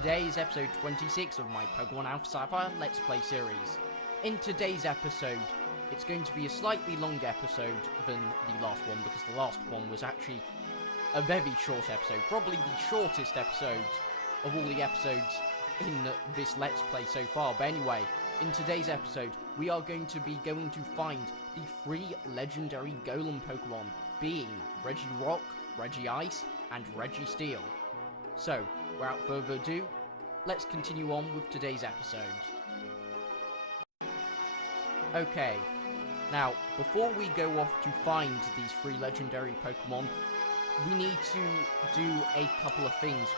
today is episode 26 of my Pokemon Alpha Sapphire Let's Play series. In today's episode, it's going to be a slightly longer episode than the last one, because the last one was actually a very short episode, probably the shortest episode of all the episodes in this Let's Play so far. But anyway, in today's episode, we are going to find the 3 legendary golem Pokemon, being RegiRock, RegiIce, and RegiSteel. So, without further ado, let's continue on with today's episode. Okay, now, before we go off to find these 3 legendary Pokemon, we need to do a couple of things.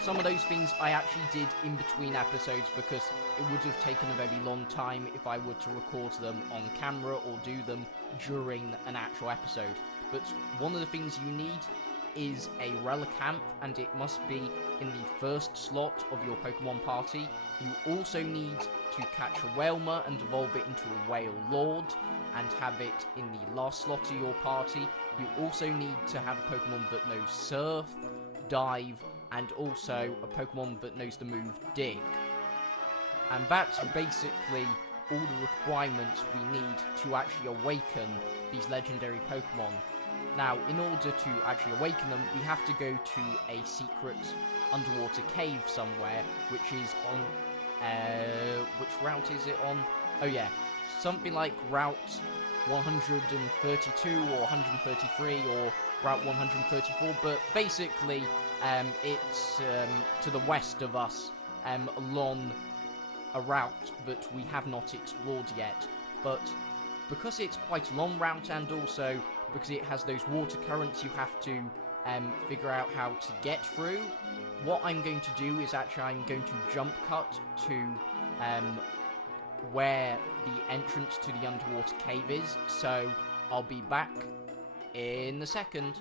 Some of those things I actually did in between episodes because it would have taken a very long time if I were to record them on camera or do them during an actual episode. But one of the things you need is a Relicanth, and it must be in the first slot of your Pokemon party. You also need to catch a Wailmer and evolve it into a Wail Lord and have it in the last slot of your party. You also need to have a Pokemon that knows Surf, Dive, and also a Pokemon that knows the move Dig. And that's basically all the requirements we need to actually awaken these legendary Pokemon. Now, in order to actually awaken them, we have to go to a secret underwater cave somewhere, which is on, which route is it on? Oh yeah, something like Route 132 or 133 or Route 134, but basically, it's to the west of us, along a route that we have not explored yet. But because it's quite a long route, and also because it has those water currents you have to figure out how to get through, what I'm going to do is actually I'm going to jump cut to where the entrance to the underwater cave is. So I'll be back in a second.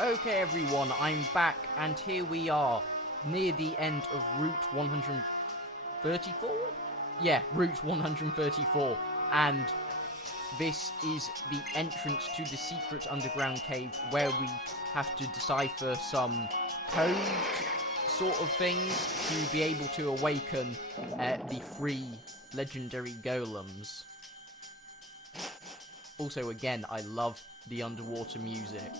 Okay everyone, I'm back, and here we are, near the end of Route 134? Yeah, Route 134, and this is the entrance to the secret underground cave where we have to decipher some code sort of things to be able to awaken the 3 legendary golems. Also, again, I love the underwater music.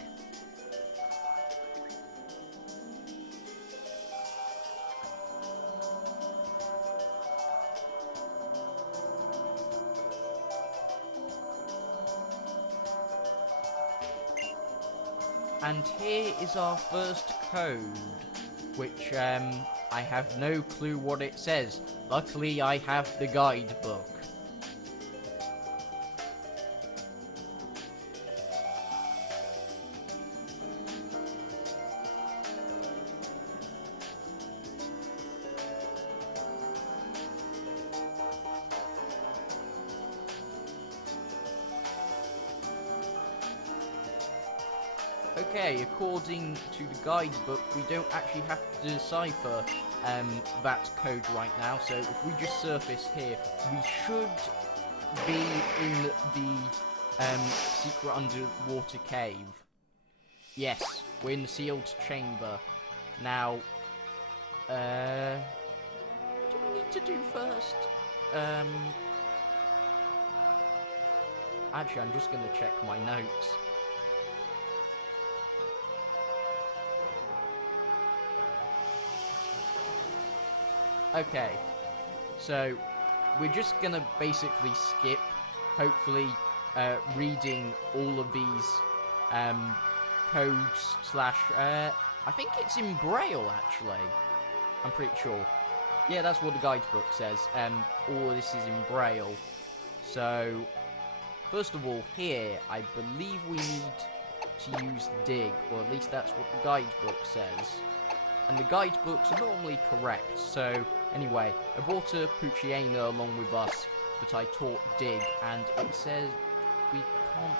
And here is our first code, which I have no clue what it says. Luckily, I have the guidebook. Okay, according to the guidebook, we don't actually have to decipher that code right now, so if we just surface here, we should be in the secret underwater cave. Yes, we're in the sealed chamber. Now, what do we need to do first? Actually, I'm just going to check my notes. Okay, so we're just gonna basically skip, hopefully, reading all of these codes slash, I think it's in Braille, actually. I'm pretty sure. Yeah, that's what the guidebook says. All of this is in Braille. So, first of all, here, I believe we need to use Dig, or at least that's what the guidebook says. And the guidebooks are normally correct, so anyway, I brought a Bbbbyyyyeeeezzzzssss along with us that I taught Dig, and it says we can't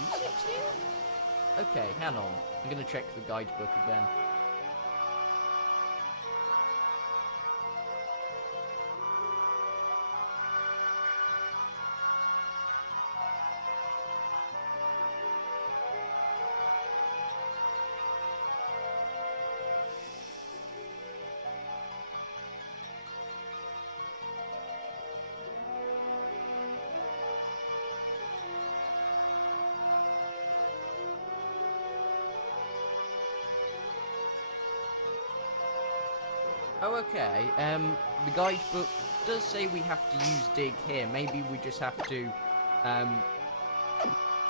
use it here? Okay, hang on, I'm gonna check the guidebook again. Oh, okay. The guidebook does say we have to use dig here. Maybe we just have to,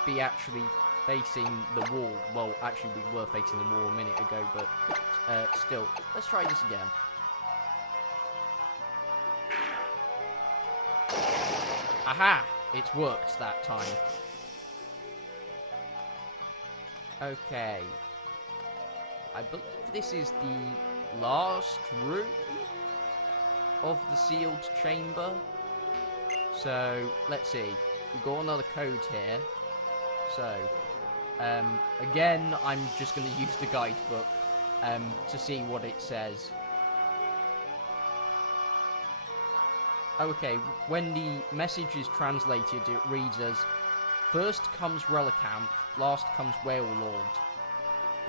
be actually facing the wall. Well, actually, we were facing the wall a minute ago, but, still. Let's try this again. Aha! It worked that time. Okay. I believe this is the last room of the sealed chamber. So, let's see. We've got another code here. So, again, I'm just going to use the guidebook to see what it says. Okay, when the message is translated, it reads as, first comes Relicanth, last comes Whale Lord.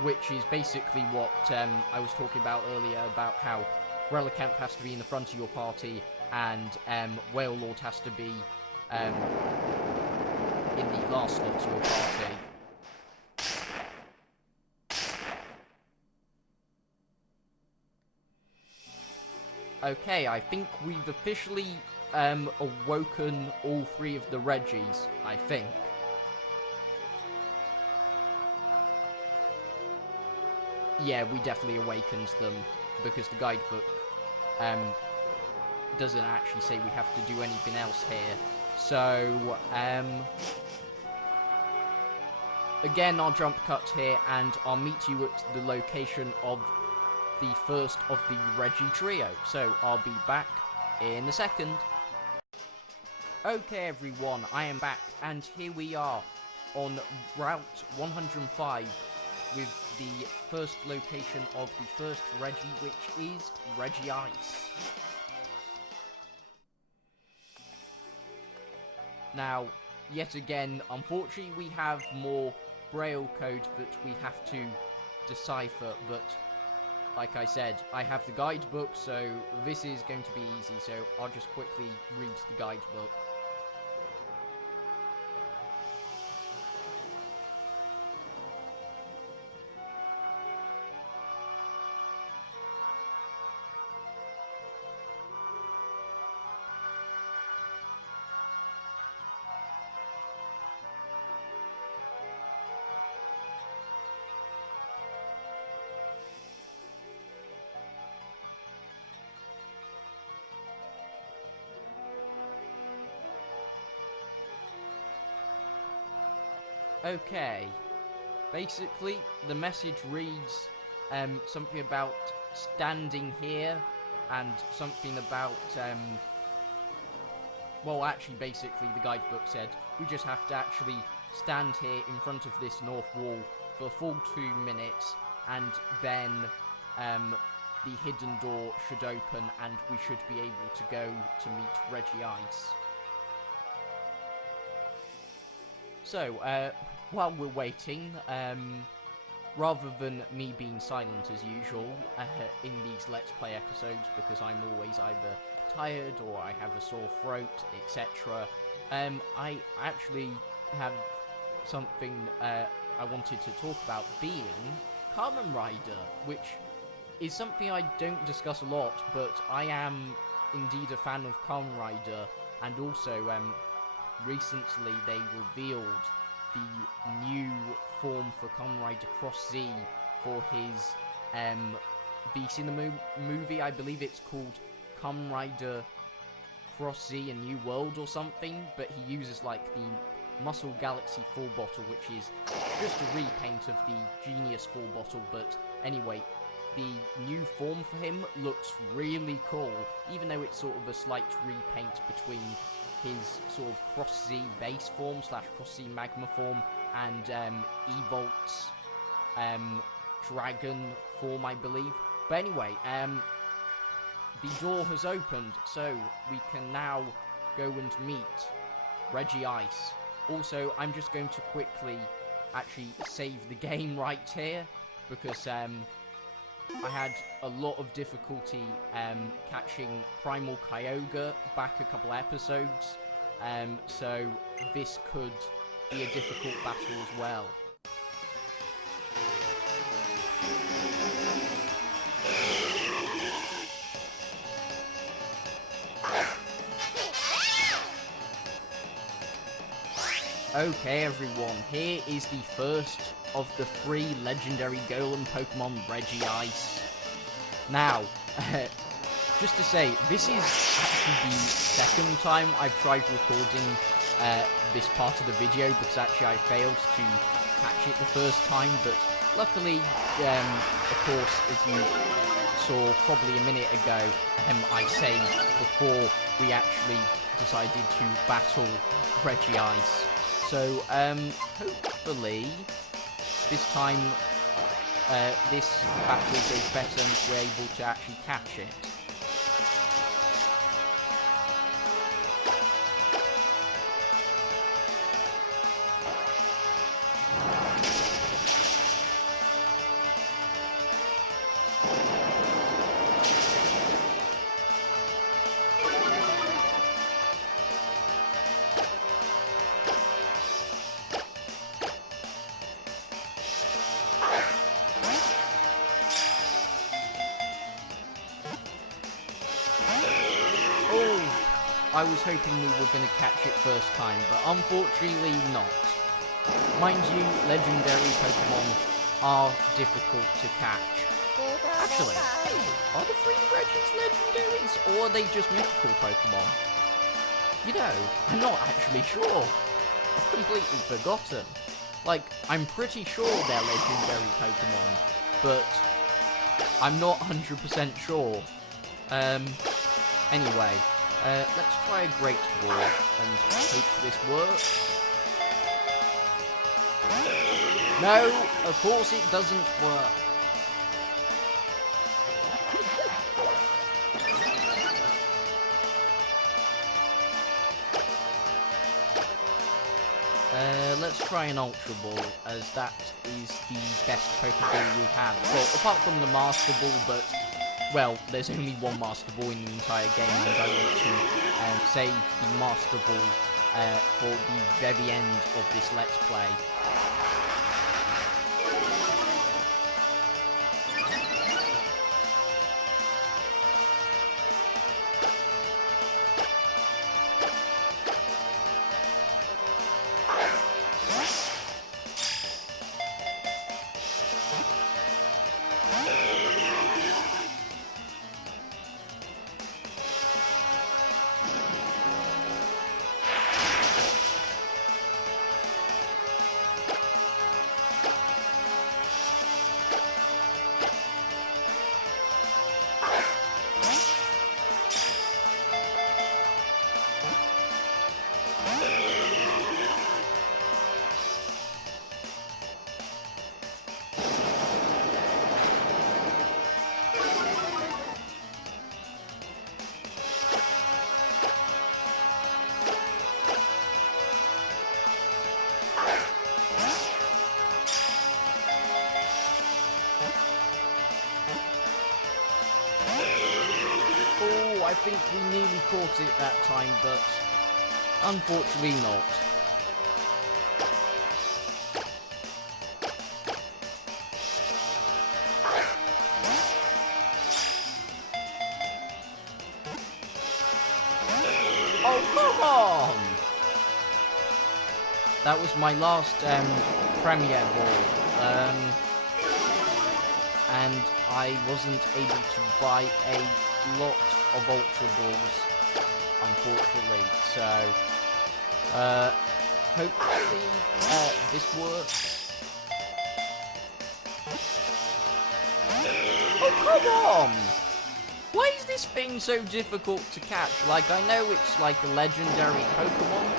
Which is basically what I was talking about earlier, about how Relicanth has to be in the front of your party, and Whale Lord has to be in the last slot of your party. Okay, I think we've officially awoken all three of the Regis, I think. Yeah, we definitely awakened them, because the guidebook doesn't actually say we have to do anything else here. So, again, I'll jump cut here, and I'll meet you at the location of the first of the Regi trio. So, I'll be back in a second. Okay, everyone, I am back, and here we are on Route 105 with the first location of the first Regi, which is RegiIce. Now, yet again, unfortunately, we have more Braille code that we have to decipher, but like I said, I have the guidebook, so this is going to be easy, so I'll just quickly read the guidebook. Okay, basically the message reads something about standing here and something about well, actually basically the guidebook said we just have to actually stand here in front of this north wall for a full 2 minutes, and then the hidden door should open and we should be able to go to meet RegiIce. So, while we're waiting, rather than me being silent as usual in these Let's Play episodes, because I'm always either tired or I have a sore throat, etc., I actually have something I wanted to talk about, being Kamen Rider, which is something I don't discuss a lot, but I am indeed a fan of Kamen Rider, and also recently they revealed the new form for Kamen Rider Cross Z for his Beast in the movie. I believe it's called Kamen Rider Cross Z A New World or something, but he uses like the Muscle Galaxy full bottle, which is just a repaint of the Genius full bottle. But anyway, the new form for him looks really cool, even though it's sort of a slight repaint between his sort of Cross Z base form / Cross Z Magma form and Evolt's Dragon form, I believe. But anyway, the door has opened, so we can now go and meet RegiIce. Also, I'm just going to quickly actually save the game right here, because I had a lot of difficulty catching Primal Kyogre back a couple episodes, so this could be a difficult battle as well. Okay, everyone, here is the first of the 3 legendary golem Pokemon RegiIce. Now, just to say, this is actually the second time I've tried recording this part of the video, because actually I failed to catch it the first time, but luckily, of course, as you saw probably a minute ago, I saved before we actually decided to battle RegiIce. So, hopefully, this time, this battle goes better and we're able to actually catch it. I was hoping we were going to catch it first time, but unfortunately not. Mind you, legendary Pokemon are difficult to catch. Actually, are the 3 Regis legendaries, or are they just mythical Pokemon? You know, I'm not actually sure. I've completely forgotten. Like, I'm pretty sure they're legendary Pokemon, but I'm not 100% sure. Anyway. Let's try a Great Ball and hope this works. No, of course it doesn't work. Let's try an Ultra Ball, as that is the best Pokeball we have. Well, apart from the Master Ball, but... well, there's only one Master Ball in the entire game, and I want to save the Master Ball for the very end of this Let's Play. I think we nearly caught it that time, but unfortunately not. Oh, come on! That was my last Premier Ball, and I wasn't able to buy a lot of Ultra Balls, unfortunately, so hopefully this works. Oh, come on! Why is this thing so difficult to catch? Like, I know it's like a legendary Pokemon,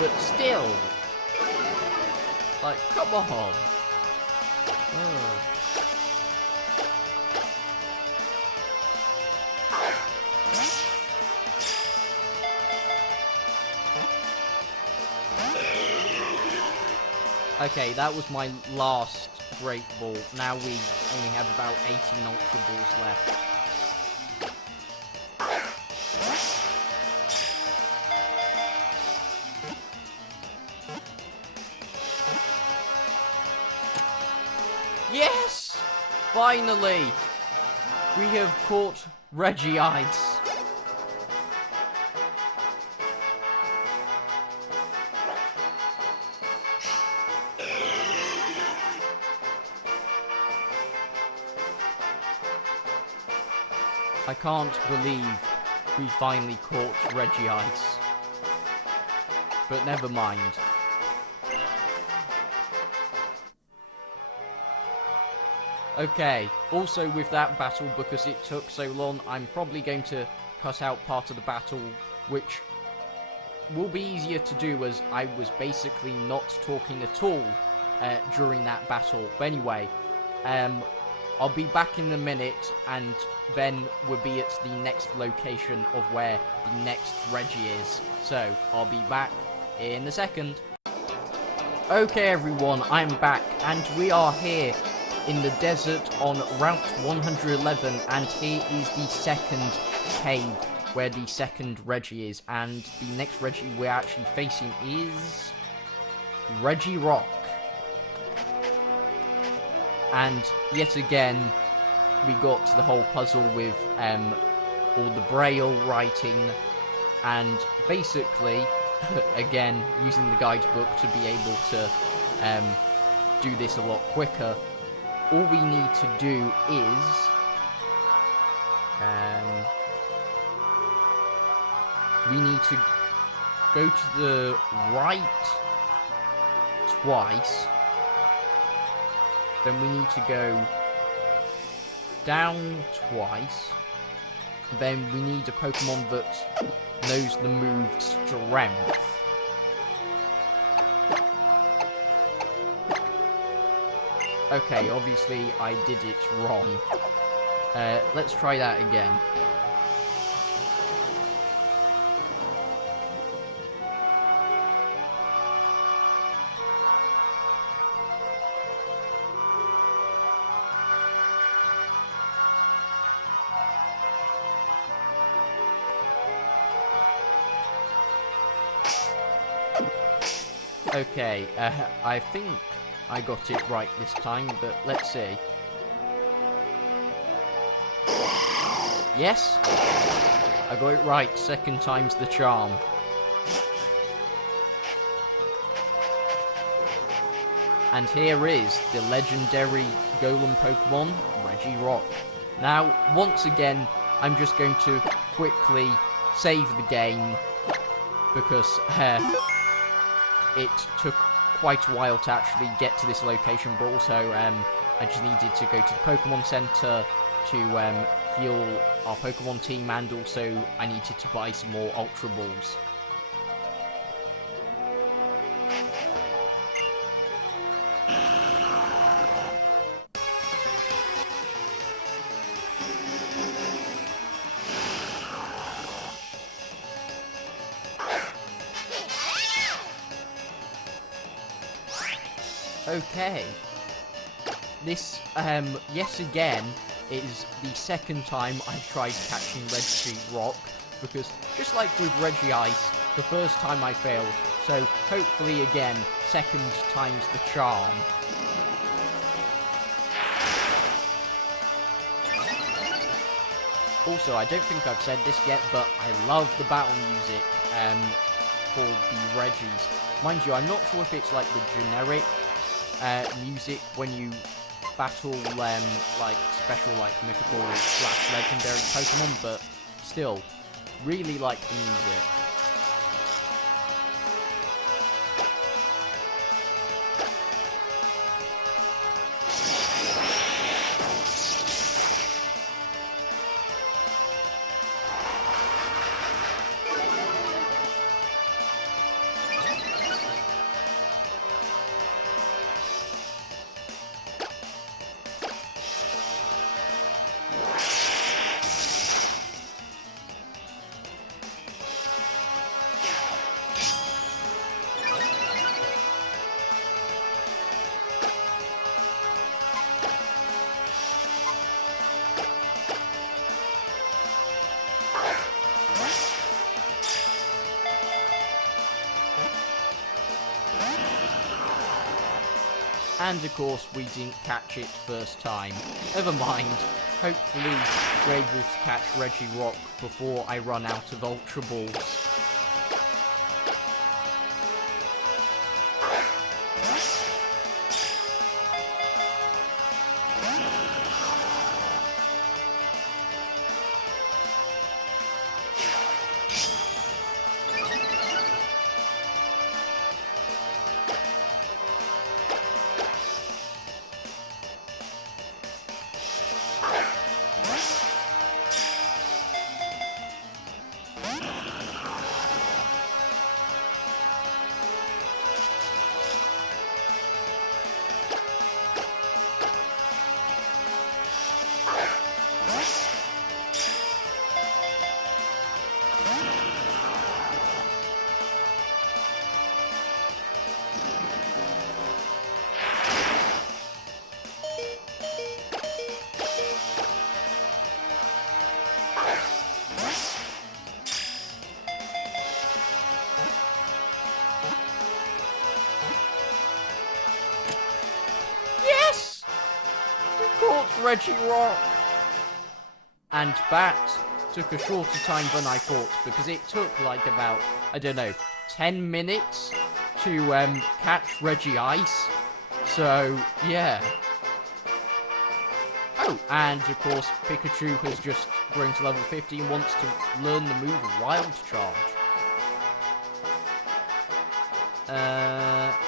but still. Like, come on. Ugh. Okay, that was my last Great Ball. Now we only have about 18 Ultra Balls left. Yes! Finally! We have caught RegiIce. I can't believe we finally caught RegiIce. But never mind. Okay, also with that battle, because it took so long, I'm probably going to cut out part of the battle, which will be easier to do as I was basically not talking at all during that battle. But anyway, I'll be back in a minute, and then we'll be at the next location of where the next Reggie is. So, I'll be back in a second. Okay everyone, I'm back, and we are here in the desert on Route 111, and here is the second cave where the second Reggie is, and the next Reggie we're actually facing is RegiRock. And yet again, we got the whole puzzle with all the braille writing, and basically, again, using the guidebook to be able to do this a lot quicker. All we need to do is we need to go to the right twice, then we need to go down twice, then we need a Pokemon that knows the move Strength. Okay, obviously I did it wrong. Let's try that again. Okay, I think I got it right this time, but let's see. Yes! I got it right, second time's the charm. And here is the legendary golem Pokemon, RegiRock. Now, once again, I'm just going to quickly save the game, because it took quite a while to actually get to this location, but also I just needed to go to the Pokemon Center to heal our Pokemon team, and also I needed to buy some more Ultra Balls. Okay. This, yes again, is the second time I've tried catching RegiRock, because just like with RegiIce, the first time I failed, so hopefully again, second time's the charm. Also, I don't think I've said this yet, but I love the battle music for the Regis. Mind you, I'm not sure if it's like the generic music when you battle like special like mythical / legendary Pokemon, but still really like the music. And of course, we didn't catch it first time. Never mind. Hopefully, we're able to catch RegiRock before I run out of Ultra Balls. RegiRock! And that took a shorter time than I thought, because it took like about, I don't know, 10 minutes to catch RegiIce. So, yeah. Oh, and of course, Pikachu has just grown to level 50 and wants to learn the move Wild Charge.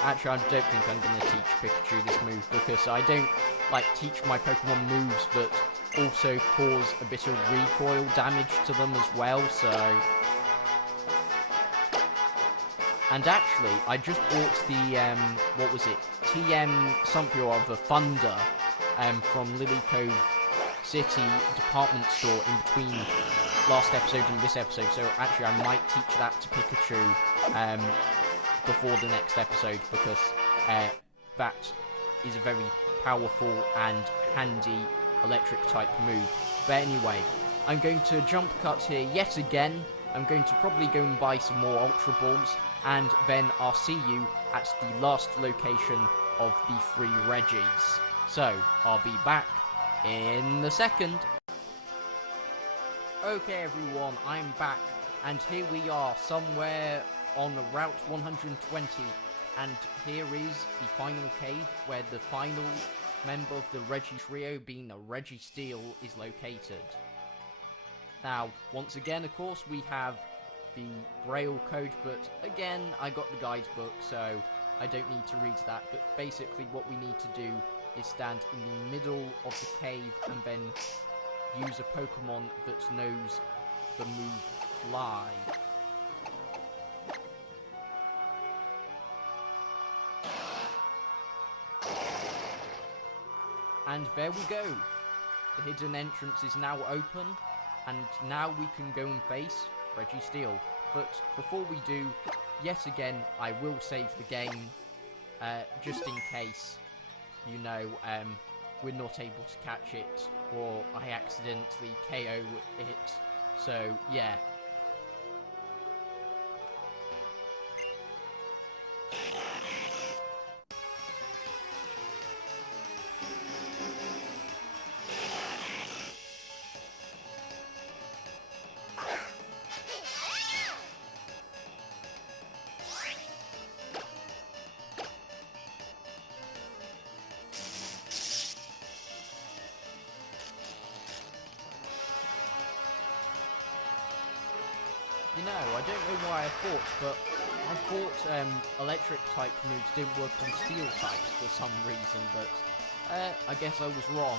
Actually, I don't think I'm going to teach Pikachu this move, because I don't like teach my Pokemon moves that also cause a bit of recoil damage to them as well, so... And actually, I just bought the, what was it? TM something or other Thunder, from Lily Cove City department store in between last episode and this episode, so actually I might teach that to Pikachu, before the next episode, because, that is a very powerful and handy electric type move. But anyway, I'm going to jump cut here yet again. I'm going to probably go and buy some more Ultra Balls, and then I'll see you at the last location of the 3 Regis. So, I'll be back in a second. Okay everyone, I'm back, and here we are, somewhere on Route 120, and here is the final cave, where the final member of the Regi trio, being a RegiSteel, is located. Now, once again, of course, we have the Braille code, but again, I got the guidebook, so I don't need to read that, but basically what we need to do is stand in the middle of the cave and then use a Pokemon that knows the move Fly. And there we go. The hidden entrance is now open, and now we can go and face RegiSteel. But before we do, yet again, I will save the game, just in case, you know, we're not able to catch it, or I accidentally KO it. So, yeah. You know, I don't know why I thought, but I thought electric type moves didn't work on steel types for some reason, but I guess I was wrong.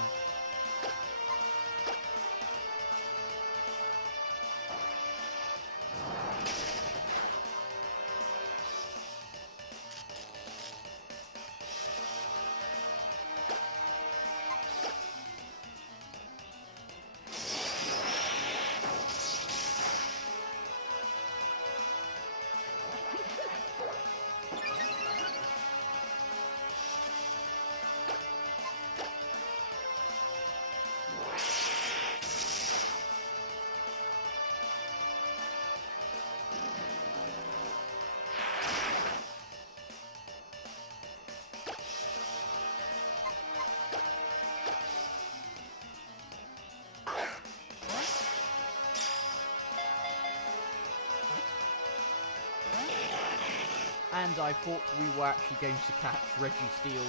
And I thought we were actually going to catch RegiSteel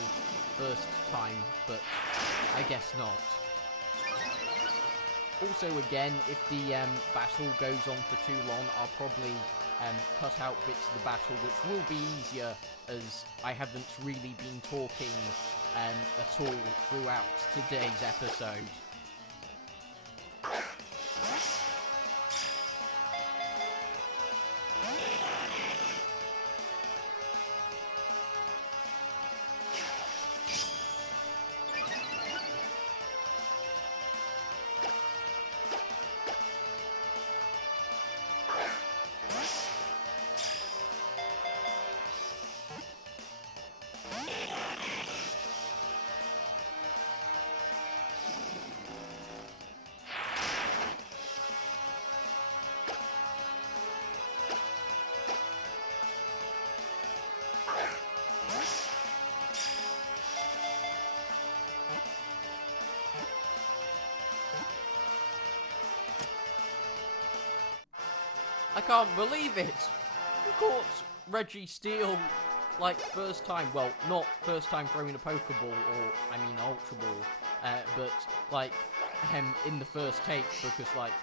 first time, but I guess not. Also, again, if the battle goes on for too long, I'll probably cut out bits of the battle, which will be easier, as I haven't really been talking at all throughout today's episode. I can't believe it! We caught RegiSteel, like, first time. Well, not first time throwing a Pokeball, or, I mean, Ultra Ball. But, like, in the first take, because, like,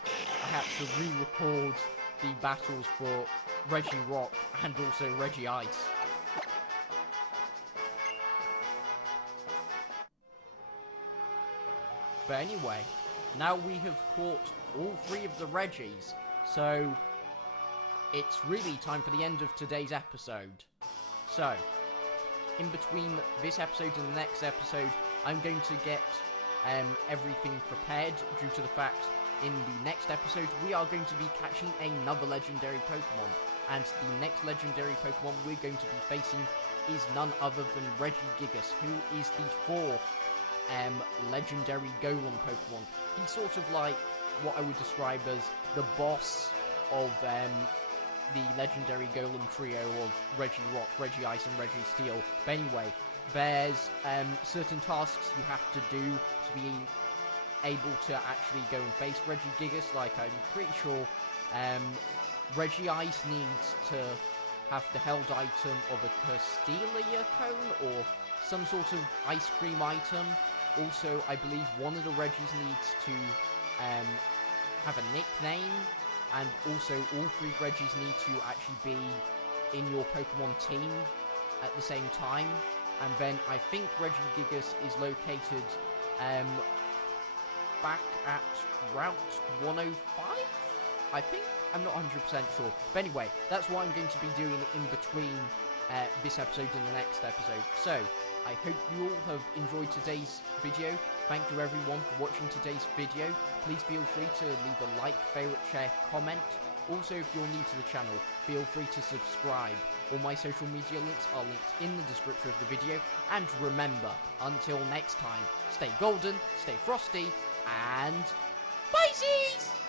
I had to re-record the battles for RegiRock and also RegiIce. But anyway, now we have caught all 3 of the Regis, so it's really time for the end of today's episode. So, in between this episode and the next episode, I'm going to get everything prepared due to the fact in the next episode we are going to be catching another legendary Pokemon, and the next legendary Pokemon we're going to be facing is none other than RegiGigas, who is the 4th legendary golem Pokemon. He's sort of like what I would describe as the boss of the legendary golem trio of RegiRock, RegiIce and RegiSteel. But anyway, there's certain tasks you have to do to be able to actually go and face RegiGigas. Like, I'm pretty sure RegiIce needs to have the held item of a Castelia cone or some sort of ice cream item. Also, I believe one of the Regis needs to have a nickname, and also all 3 Regis need to actually be in your Pokemon team at the same time. And then I think RegiGigas is located back at Route 105, I think? I'm not 100% sure. But anyway, that's what I'm going to be doing in between this episode and the next episode. So, I hope you all have enjoyed today's video. Thank you everyone for watching today's video. Please feel free to leave a like, favourite, share, comment. Also, if you're new to the channel, feel free to subscribe. All my social media links are linked in the description of the video. And remember, until next time, stay golden, stay frosty, and bye-sies!